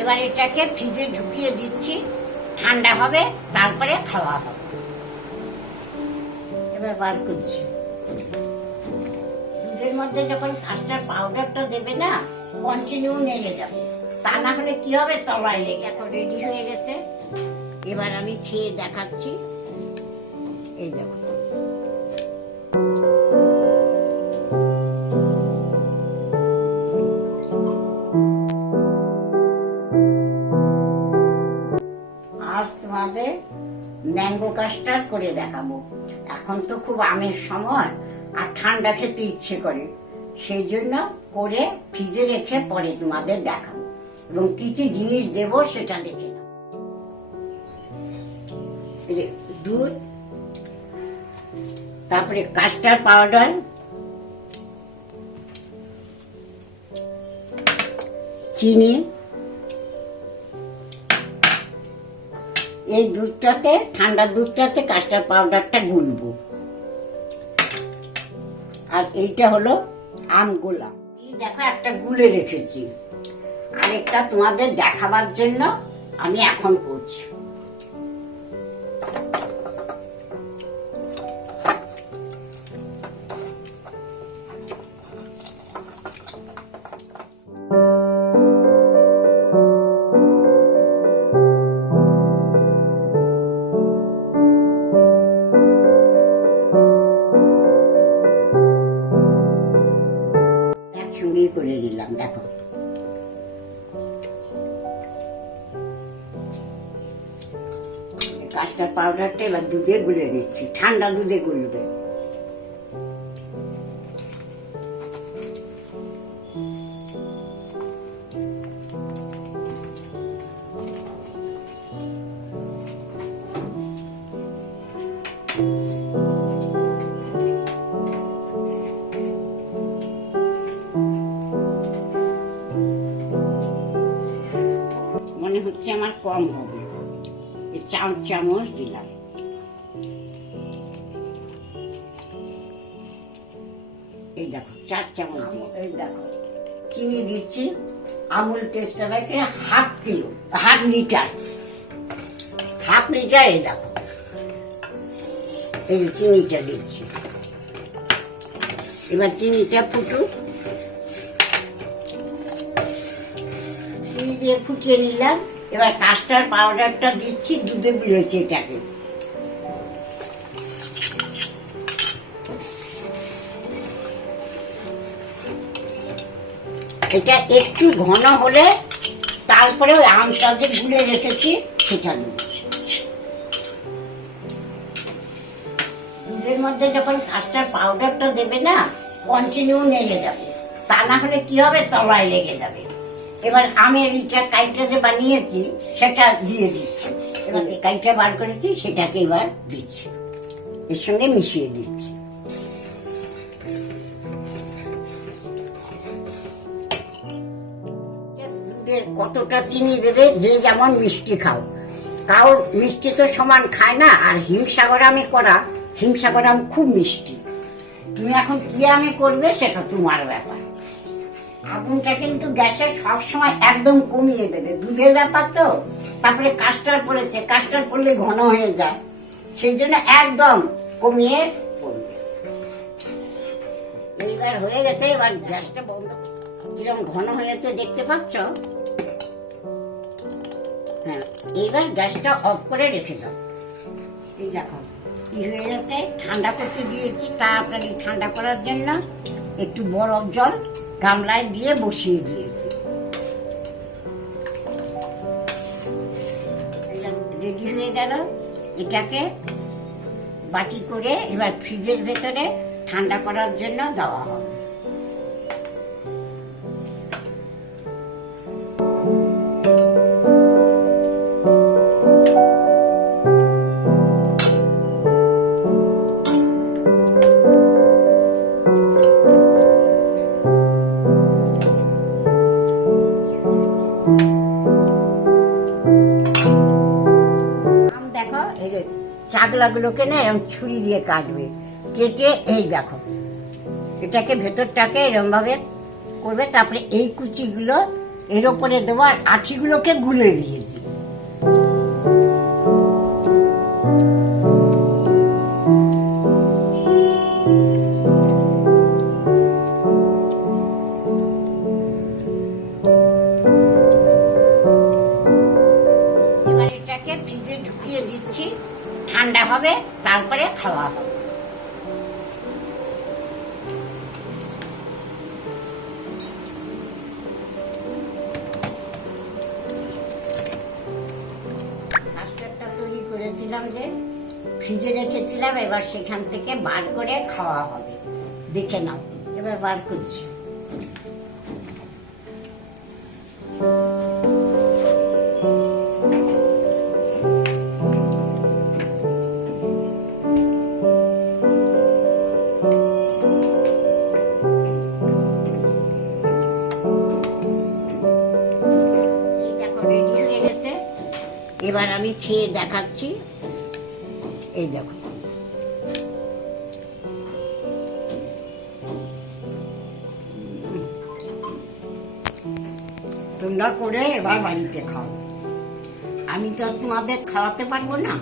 এবার এটাকে ফ্রিজে ঢুকিয়ে দিচ্ছি, ঠান্ডা হবে, তারপরে খাওয়া হবে। এবার বার করছি। দুধের মধ্যে যখন কাস্টার্ড পাউডারটা দেবে না, কন্টিনিউ নেড়ে যাবে, তা না হলে কি হবে, তলায় লেগে। এখন রেডি হয়ে গেছে, এবার আমি খেয়ে দেখাচ্ছি। এই দেখো, আজ তোমাদের ম্যাঙ্গো কাস্টার্ড করে দেখাবো। এখন তো খুব আমের সময়, আর ঠান্ডা খেতে ইচ্ছে করে, সেই জন্য করে ফ্রিজে রেখে পরে তোমাদের দেখাবো, এবং কি কি জিনিস দেব সেটা দেখে নাও। দুধ, তারপরে কাস্টার্ড পাউডার, চিনি, এই দুধটাতে, ঠান্ডা দুধটাতে কাস্টার্ড পাউডারটা গুলবো। আর এইটা হলো আমগুলা, দেখো একটা গুলে রেখেছি, আর একটা তোমাদের দেখাবার জন্য আমি এখন করছি। করে নিলাম, দেখো কাস্টার্ড পাউডারটা এবার দুধে গুলে নিচ্ছি, ঠান্ডা দুধে গুলবে। মনে হচ্ছে আমার কম হবে, 4 চামচ দিলাম। এই দেখো 4 চামচ। এই দেখো চিনি দিচ্ছি, আমুল টেস্টারকে হাফ লিটার। এই দেখো এই চিনিটা দিচ্ছি। এবার চিনিটা ফুটুক, চিনি দিয়ে ফুটিয়ে নিলাম। এবার কাস্টার্ড পাউডারটা দিচ্ছি, দুধে গুলেছি এটাকে। এটা একটু ঘন হলে তারপরে ওই আমটা যে গুলে রেখেছি সেটা দেব। দুধের মধ্যে যখন কাস্টার্ড পাউডারটা দেবে না, কন্টিনিউ নেড়ে যাবে, তা না হলে কি হবে, তলায় লেগে যাবে। এবার আমের কাইটা যে বানিয়েছি সেটা দিয়ে দিচ্ছি। এবার কাইটা বার করেছি সেটাকে এবার দিচ্ছি, এর সঙ্গে মিশিয়ে দিচ্ছি। দুধে কতটা চিনি দেবে, যে যেমন মিষ্টি খাও, কারোর মিষ্টি তো সমান খায় না। আর হিমসাগরামে করা, হিমসাগরাম খুব মিষ্টি। তুমি এখন কি আমে করবে সেটা তোমার ব্যাপার। আগুনটা কিন্তু গ্যাসের সবসময় একদম কমিয়ে দেবে, দুধের ব্যাপার তো। তারপরে কাস্টার্ড পড়েছে, কাস্টার্ড পড়লে ঘন হয়ে যায়, সেই জন্য একদম কমিয়ে পড়বে। এইবার হয়ে গেছে, এবার গ্যাসটা বন্ধ। কিরকম ঘন হয়েছে দেখতে পাচ্ছ? হ্যাঁ, এইবার গ্যাসটা অফ করে রেখে দাও। এই দেখো কি হয়ে গেছে, ঠান্ডা করতে দিয়েছি। তাড়াতাড়ি ঠান্ডা করার জন্য একটু বরফ জল গামলায় দিয়ে বসিয়ে দিয়েছি। রেডি হয়ে গেল। এটাকে বাটি করে এবার ফ্রিজের ভেতরে ঠান্ডা করার জন্য দেওয়া হবে। চাগলাগুলোকে না এরকম ছুরি দিয়ে কাটবে, কেটে এই দেখো এটাকে ভেতরটাকে এরকম ভাবে করবে। তারপরে এই কুচিগুলো এর ওপরে দেওয়ার আঠিগুলোকে গুলে দিয়েছি। এবার এটাকে ফ্রিজে ঢুকিয়ে দিচ্ছি, ঠান্ডা হবে, তারপরে খাওয়া হবে। কাস্টার্ডটা তৈরি করেছিলাম যে ফ্রিজে রেখেছিলাম, এবার সেখান থেকে বার করে খাওয়া হবে। দেখে নাও, এবার বার করছি। রেডি হয়ে গেছে, এবার আমি খেয়ে দেখাচ্ছি। এই দেখো, তোমরা করে এবার বাড়িতে খাও। আমি তো তোমাদের খাওয়াতে পারবো না,